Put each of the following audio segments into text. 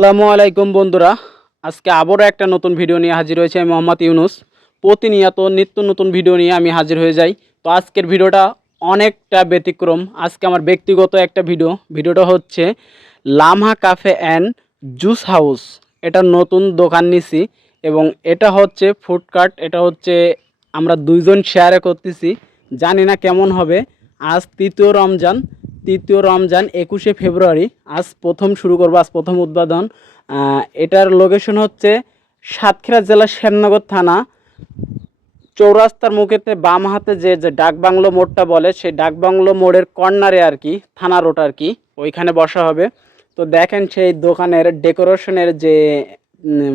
আসসালামু আলাইকুম বন্ধুরা। আজকে আবারও একটা নতুন ভিডিও নিয়ে হাজির হয়েছে আমি মোহাম্মদ ইউনুস। প্রতিনিয়ত নিত্য নতুন ভিডিও নিয়ে আমি হাজির হয়ে যাই। তো আজকের ভিডিওটা অনেকটা ব্যতিক্রম। আজকে আমার ব্যক্তিগত একটা ভিডিওটা হচ্ছে লামহা কাফে অ্যান্ড জুস হাউস। এটা নতুন দোকান নিছি এবং এটা হচ্ছে ফুডকার্ট। এটা হচ্ছে আমরা দুইজন শেয়ারে করতেছি, জানি না কেমন হবে। আজ তৃতীয় রমজান 21শে ফেব্রুয়ারি। আজ প্রথম শুরু করবো, আজ প্রথম উদ্বোধন। এটার লোকেশন হচ্ছে সাতক্ষীরা জেলা শ্যামনগর থানা, চৌরাস্তার মুখেতে বাম হাতে যে ডাকবাংলো মোড়টা বলে, সেই ডাকবাংলো মোড়ের কর্নারে আর কি, থানা রোড আর কি, ওইখানে বসা হবে। তো দেখেন সেই দোকানের ডেকোরেশনের যে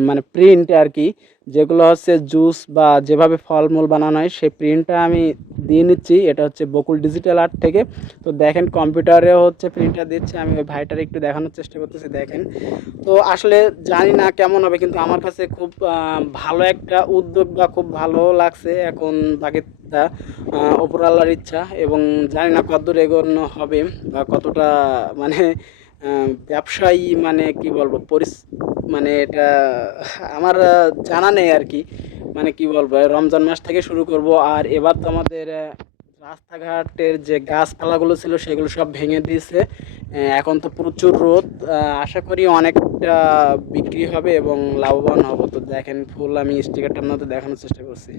মানে প্রিন্ট আর কি, যেগুলো হচ্ছে জুস বা যেভাবে ফলমূল বানানো হয় সেই প্রিন্টটা আমি দিয়ে নিচ্ছি। এটা হচ্ছে বকুল ডিজিটাল আর্ট থেকে। তো দেখেন কম্পিউটারেও হচ্ছে প্রিন্টটা দিচ্ছে, আমি ওই ভাইটার একটু দেখানোর চেষ্টা করতেছি। দেখেন, তো আসলে জানি না কেমন হবে, কিন্তু আমার কাছে খুব ভালো একটা উদ্যোগ বা খুব ভালো লাগছে। এখন বাকিটা উপরওয়ালার ইচ্ছা, এবং জানি না কতদূর এগোনো হবে বা কতটা মানে ব্যবসায়ী মানে কি বলবো মানে এটা আমার জানা নেই আর কি। মানে কি বলবো, রমজান মাস থেকে শুরু করব। আর এবার তো আমাদের রাস্তাঘাটের যে গাছপালাগুলো ছিল সেগুলো সব ভেঙে দিয়েছে। এখন তো প্রচুর রোদ। আশা করি অনেকটা বিক্রি হবে এবং লাভবান হব। তো দেখেন ফুল আমি স্টিকারটার মধ্যে দেখানোর চেষ্টা করছি।